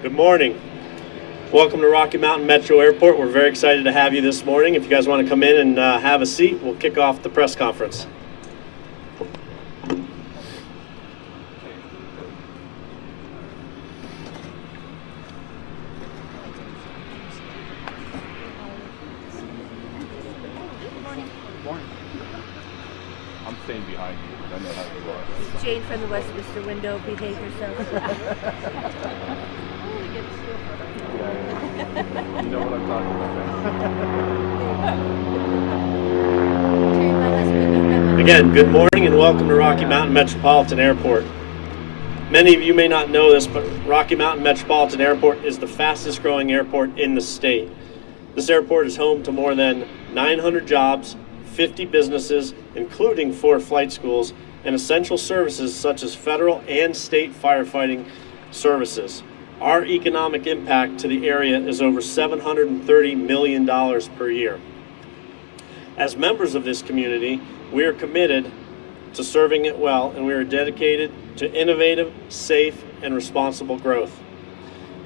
Good morning. Welcome to Rocky Mountain Metro Airport. We're very excited to have you this morning. If you guys want to come in and have a seat, we'll kick off the press conference. I'm staying behind you. I know how you are. Jane from the Westminster window, behave yourself. Yeah. You know what I'm talking about. Again, good morning and welcome to Rocky Mountain Metropolitan Airport. Many of you may not know this, but Rocky Mountain Metropolitan Airport is the fastest growing airport in the state. This airport is home to more than 900 jobs, 50 businesses, including 4 flight schools, and essential services such as federal and state firefighting services. Our economic impact to the area is over $730 million per year. As members of this community, we are committed to serving it well, and we are dedicated to innovative, safe, and responsible growth.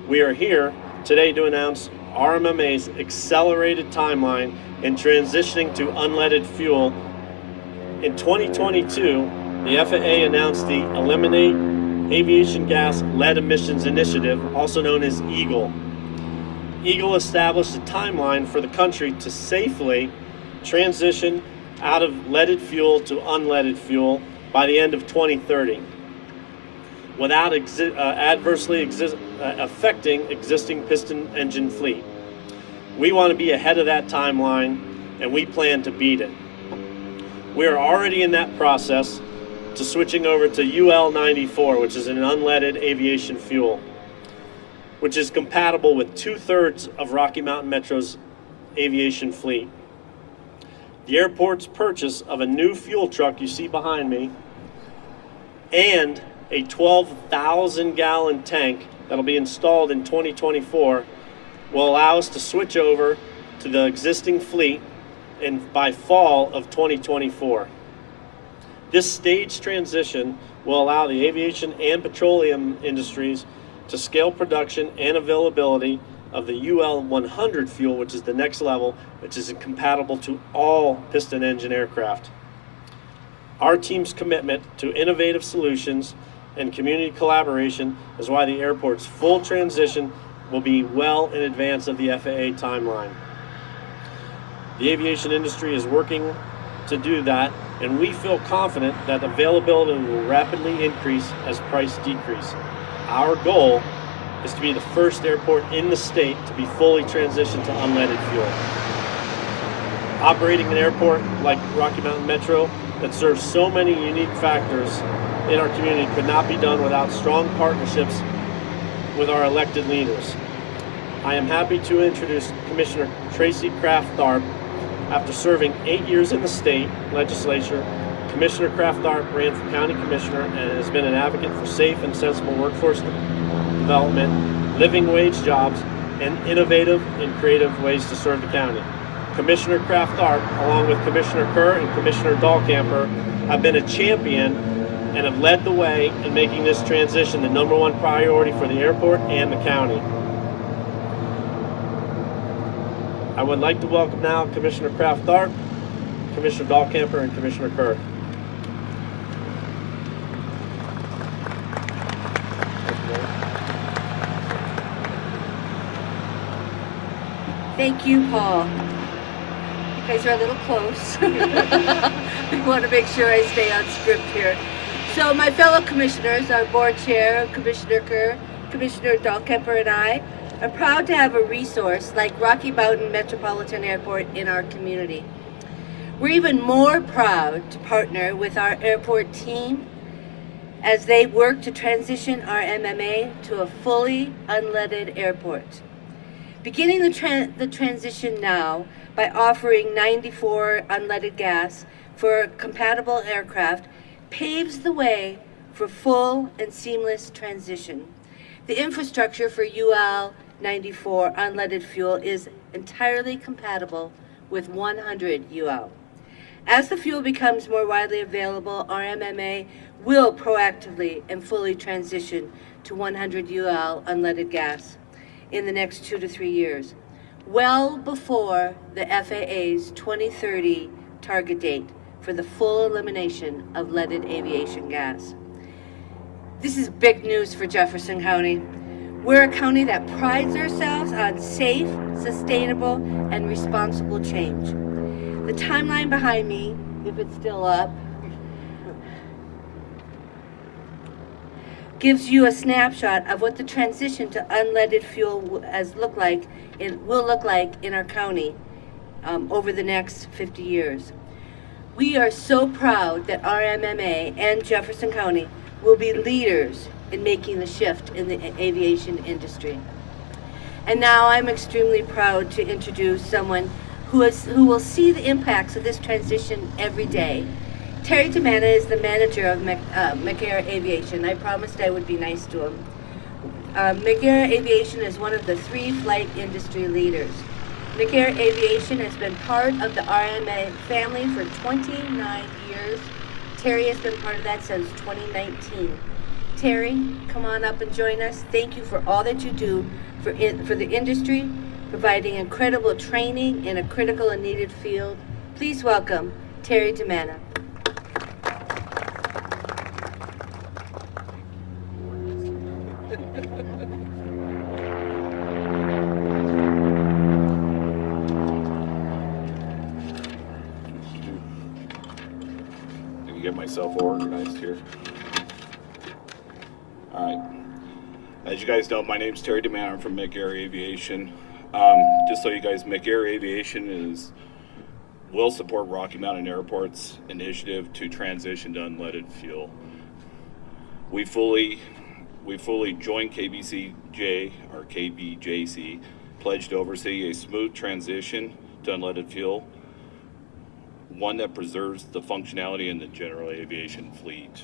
We are here today to announce RMMA's accelerated timeline in transitioning to unleaded fuel. In 2022, the FAA announced the Eliminate Aviation Gas Lead Emissions Initiative, also known as EAGLE. EAGLE established a timeline for the country to safely transition out of leaded fuel to unleaded fuel by the end of 2030 without adversely affecting existing piston engine fleet. We want to be ahead of that timeline, and we plan to beat it. We are already in that process to switching over to UL94, which is an unleaded aviation fuel, which is compatible with 2/3 of Rocky Mountain Metro's aviation fleet. The airport's purchase of a new fuel truck you see behind me and a 12,000 gallon tank that'll be installed in 2024 will allow us to switch over to the existing fleet by fall of 2024. This staged transition will allow the aviation and petroleum industries to scale production and availability of the UL100 fuel, which is the next level, which is compatible to all piston engine aircraft. Our team's commitment to innovative solutions and community collaboration is why the airport's full transition will be well in advance of the FAA timeline. The aviation industry is working to do that, and we feel confident that availability will rapidly increase as price decrease. Our goal is to be the first airport in the state to be fully transitioned to unleaded fuel. Operating an airport like Rocky Mountain Metro that serves so many unique factors in our community could not be done without strong partnerships with our elected leaders. I am happy to introduce Commissioner Tracy Kraft-Tharp. After serving 8 years in the state legislature, Commissioner Kraft-Tharp ran for county commissioner and has been an advocate for safe and sensible workforce development, living wage jobs, and innovative and creative ways to serve the county. Commissioner Kraft-Tharp, along with Commissioner Kerr and Commissioner Dahlkamper, have been a champion and have led the way in making this transition the #1 priority for the airport and the county. I would like to welcome now Commissioner Kraft-Tharp, Commissioner Dahlkamper, and Commissioner Kerr. Thank you, Paul. You guys are a little close. We want to make sure I stay on script here. So my fellow commissioners, our board chair, Commissioner Kerr, Commissioner Dahlkemper, and I are proud to have a resource like Rocky Mountain Metropolitan Airport in our community. We're even more proud to partner with our airport team as they work to transition our MMA to a fully unleaded airport. Beginning the transition now by offering 94 unleaded gas for compatible aircraft paves the way for full and seamless transition. The infrastructure for UL94 unleaded fuel is entirely compatible with 100 UL. As the fuel becomes more widely available, our MMA will proactively and fully transition to 100 UL unleaded gas in the next 2 to 3 years, well before the FAA's 2030 target date for the full elimination of leaded aviation gas. This is big news for Jefferson County. We're a county that prides ourselves on safe, sustainable, and responsible change. The timeline behind me, if it's still up, gives you a snapshot of what the transition to unleaded fuel will look like in our county over the next 50 years. We are so proud that RMMA and Jefferson County will be leaders in making the shift in the aviation industry. And now I'm extremely proud to introduce someone who will see the impacts of this transition every day. Terry DeManna is the manager of McAir Aviation. I promised I would be nice to him. McAir Aviation is one of the 3 flight industry leaders. McAir Aviation has been part of the RMA family for 29 years. Terry has been part of that since 2019. Terry, come on up and join us. Thank you for all that you do for the industry, providing incredible training in a critical and needed field. Please welcome Terry DeManna. Get myself organized here. All right. As you guys know, my name's Terry DeManna. I'm from McAir Aviation. Just so you guys, McAir Aviation will support Rocky Mountain Airport's initiative to transition to unleaded fuel. We fully joined KBCJ or KBJC, pledged to oversee a smooth transition to unleaded fuel, one that preserves the functionality in the general aviation fleet.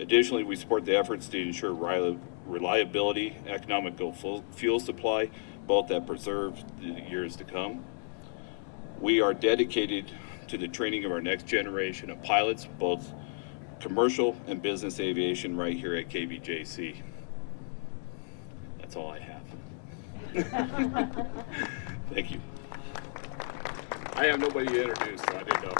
Additionally, we support the efforts to ensure reliability, economical fuel supply, both that preserve the years to come. We are dedicated to the training of our next generation of pilots, both commercial and business aviation, right here at KBJC. That's all I have. Thank you. I have nobody to introduce, so I didn't know.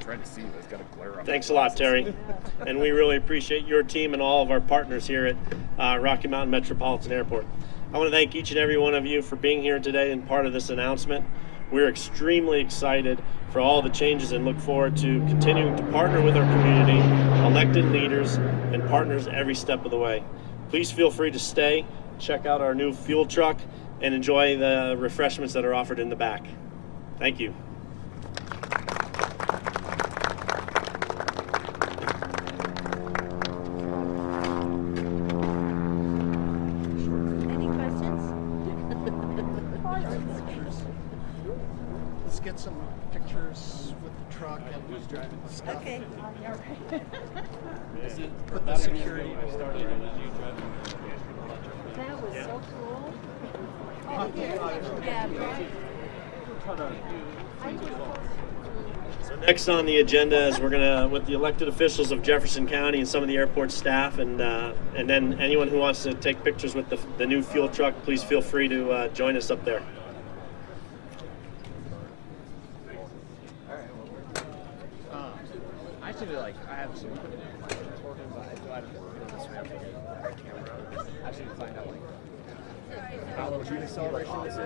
Trying to see if it's got a glare on. Thanks a lot, Terry. And we really appreciate your team and all of our partners here at Rocky Mountain Metropolitan Airport. I want to thank each and every one of you for being here today and part of this announcement. We're extremely excited for all the changes and look forward to continuing to partner with our community, elected leaders, and partners every step of the way. Please feel free to stay, check out our new fuel truck, and enjoy the refreshments that are offered in the back. Thank you. Let's get some pictures with the truck and stuff. Okay. Put the security. That was so cool. Oh, yeah. So next on the agenda is we're gonna, with the elected officials of Jefferson County and some of the airport staff, and then anyone who wants to take pictures with the new fuel truck, please feel free to join us up there. Actually, I have some working, but I don't know this way. I have to get a better camera. Actually, find out how the celebration this is.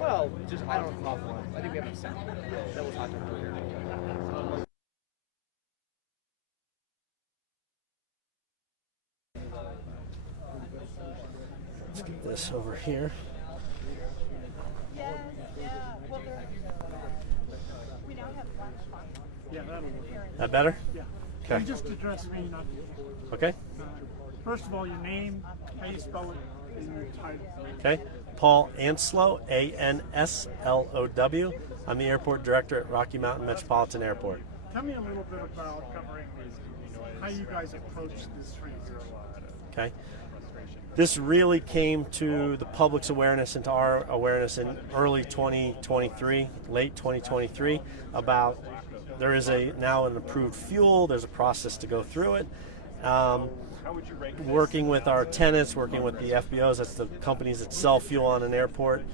Well, just I don't know. I think we have a sound that we'll talk about later. Let's get this over here. We now have one spot. Yeah, that'll work. That better? Yeah. Okay. You just address me, not Okay. first of all, your name, how you spell it, and your title. Okay. Paul Anslow, ANSLOW. I'm the airport director at Rocky Mountain Metropolitan Airport. Tell me a little bit about how you guys approach this Okay. This really came to the public's awareness and to our awareness in early 2023, late 2023, about there is now an approved fuel. There's a process to go through it. Working with our tenants, working with the FBOs, that's the companies that sell fuel on an airport,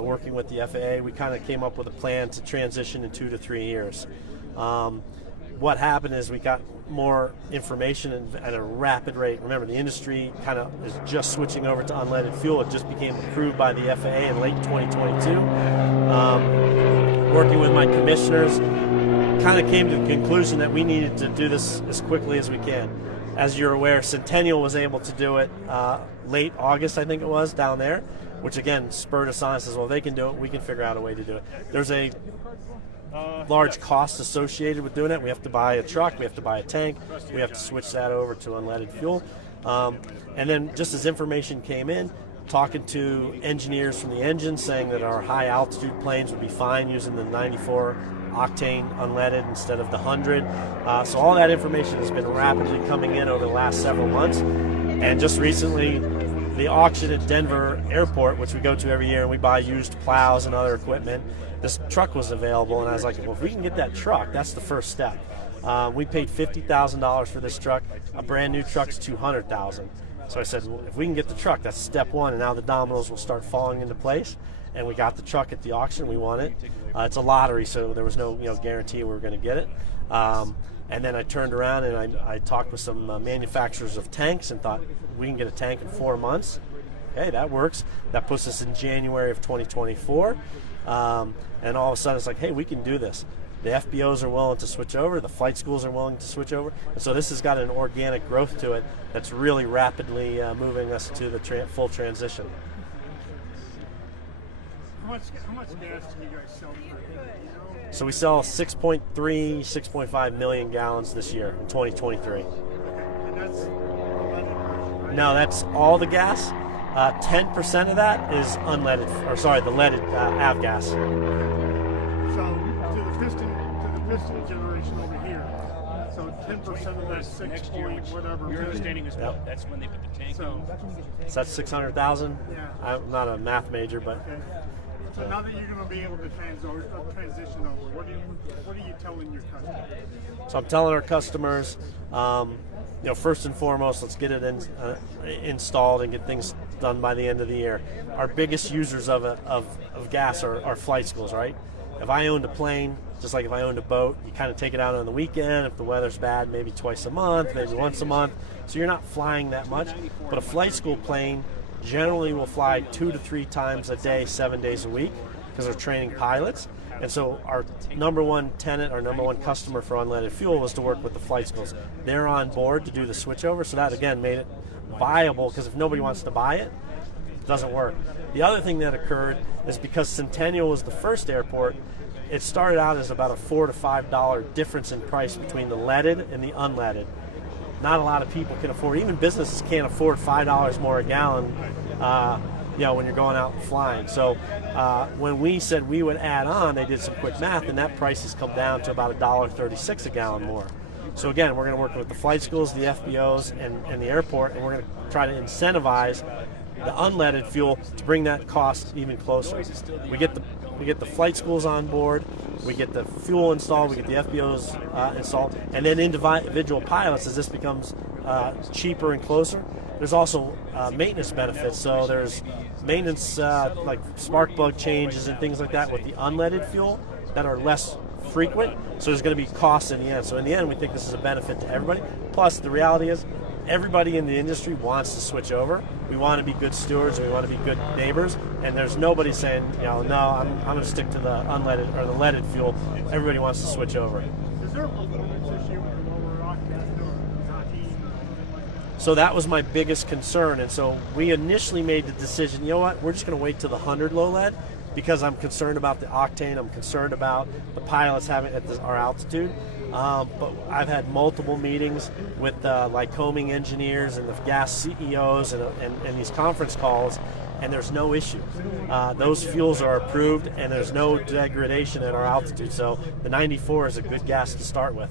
working with the FAA, we kind of came up with a plan to transition in 2 to 3 years. What happened is we got more information at a rapid rate. Remember, the industry kind of is just switching over to unleaded fuel. It just became approved by the FAA in late 2022. Working with my commissioners, kind of came to the conclusion that we needed to do this as quickly as we can. As you're aware, Centennial was able to do it late August, I think it was, down there, which again spurred us on and says, well, they can do it, we can figure out a way to do it. There's a large cost associated with doing it. We have to buy a truck, we have to buy a tank, we have to switch that over to unleaded fuel. And then just as information came in, talking to engineers from the engine saying that our high altitude planes would be fine using the 94 octane unleaded instead of the 100. So all that information has been rapidly coming in over the last several months. And just recently, the auction at Denver Airport, which we go to every year, and we buy used plows and other equipment, this truck was available, and I was like, well, if we can get that truck, that's the first step. We paid $50,000 for this truck. A brand new truck's $200,000. So I said, well, if we can get the truck, that's step one, and now the dominoes will start falling into place. And we got the truck at the auction. We won it. It's a lottery, so there was no guarantee we were going to get it. And then I turned around and I talked with some manufacturers of tanks and thought, we can get a tank in 4 months. Okay, that works. That puts us in January of 2024. And all of a sudden it's like, hey, we can do this. The FBOs are willing to switch over. The flight schools are willing to switch over. And so this has got an organic growth to it that's really rapidly moving us to the full transition. How much gas do you guys sell? So we sell 6.3, 6.5 million gallons this year in 2023. And that's unleaded, right? No, that's all the gas. 10% of that is unleaded, the leaded avgas. So to the piston generation over here. So 10% of that 6 point whatever. Your understanding is what? Yep. That's when they put the tank So So that's 600,000. yeah. I'm not a math major, but Okay. So now that you're going to be able to transition over, what are you telling your customers? so I'm telling our customers, first and foremost, let's get it installed and get things done by the end of the year. Our biggest users of gas are flight schools, right? If I owned a plane, just like if I owned a boat, you kind of take it out on the weekend. If the weather's bad, maybe twice a month, maybe once a month. So you're not flying that much. But a flight school plane generally will fly 2 to 3 times a day, 7 days a week, because they're training pilots. And so our number one tenant, our number one customer for unleaded fuel was to work with the flight schools. They're on board to do the switchover, so that again made it viable, because if nobody wants to buy it, it doesn't work. The other thing that occurred is because Centennial was the first airport, it started out as about a $4 to $5 difference in price between the leaded and the unleaded. Not a lot of people can afford, even businesses can't afford $5 more a gallon when you're going out and flying. So when we said we would add on, they did some quick math, and that price has come down to about $1.36 a gallon more. So again, we're going to work with the flight schools, the FBOs, and the airport, and we're going to try to incentivize the unleaded fuel to bring that cost even closer. We get the flight schools on board, we get the fuel installed, we get the FBOs installed, and then individual pilots, as this becomes cheaper and closer, there's also maintenance benefits. So there's maintenance like spark plug changes and things like that with the unleaded fuel that are less frequent. So there's going to be costs in the end. So in the end, we think this is a benefit to everybody. Plus, the reality is, everybody in the industry wants to switch over. We want to be good stewards, and we want to be good neighbors. And there's nobody saying, no, I'm going to stick to the unleaded or the leaded fuel. Everybody wants to switch over. Is there a performance issue with the lower octane? So that was my biggest concern. And so we initially made the decision, you know what, we're just going to wait till the 100 low lead, because I'm concerned about the octane. I'm concerned about the pilots having at our altitude. But I've had multiple meetings with Lycoming engineers and the gas CEOs and these conference calls, and there's no issue. Those fuels are approved, and there's no degradation at our altitude. So the 94 is a good gas to start with.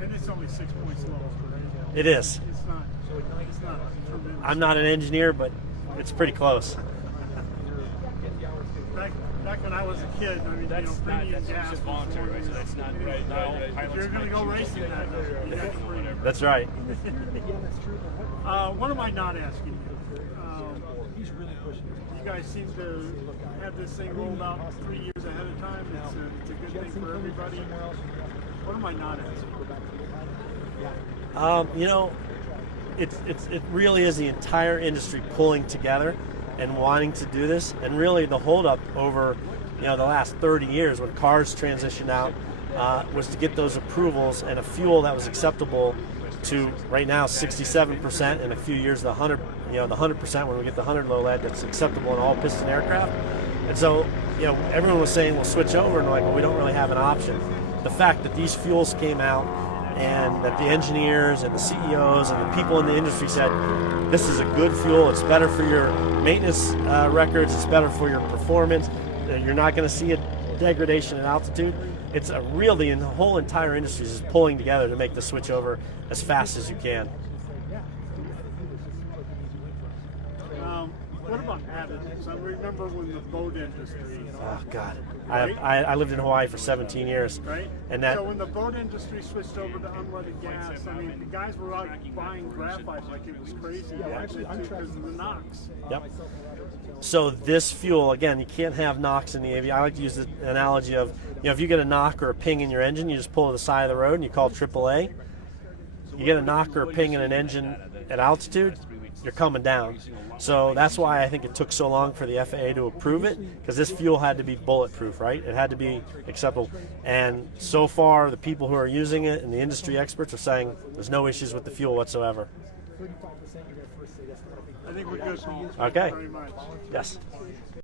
And it's only 6 points lower. It is. It's not tremendous. I'm not an engineer, but it's pretty close. Thank you. back when I was a kid, I mean, premium gas was voluntary, so that's not right. If you're going to go racing that, you got to bring it. That's right. What am I not asking you? You guys seem to have this thing rolled out 3 years ahead of time. It's a good thing for everybody. What am I not asking? You know, it really is the entire industry pulling together and wanting to do this. And really, the holdup over the last 30 years when cars transitioned out was to get those approvals and a fuel that was acceptable to right now 67%, in a few years the 100%, the 100% when we get the 100 low lead that's acceptable in all piston aircraft. And so everyone was saying we'll switch over, and we're like, well, we don't really have an option. The fact that these fuels came out and that the engineers and the CEOs and the people in the industry said this is a good fuel, it's better for your maintenance records, it's better for your performance, you're not going to see a degradation in altitude. It's the whole entire industry is pulling together to make the switch over as fast as you can. What about additives? I remember when the boat industry. Oh God, Right? I lived in Hawaii for 17 years, Right? and that So when the boat industry switched over to unleaded gas, I mean, the guys were out buying graphite like it was crazy. Actually, because of the NOx. Yep. So this fuel, again, you can't have NOx in the aviation. I like to use the analogy of, if you get a knock or a ping in your engine, you just pull to the side of the road and you call AAA. You get a knock or a ping in an engine at altitude, you're coming down. So that's why I think it took so long for the FAA to approve it, because this fuel had to be bulletproof, right? It had to be acceptable. And so far, the people who are using it and the industry experts are saying there's no issues with the fuel whatsoever. I think we're good, Paul. Okay. Thank you very much. Yes.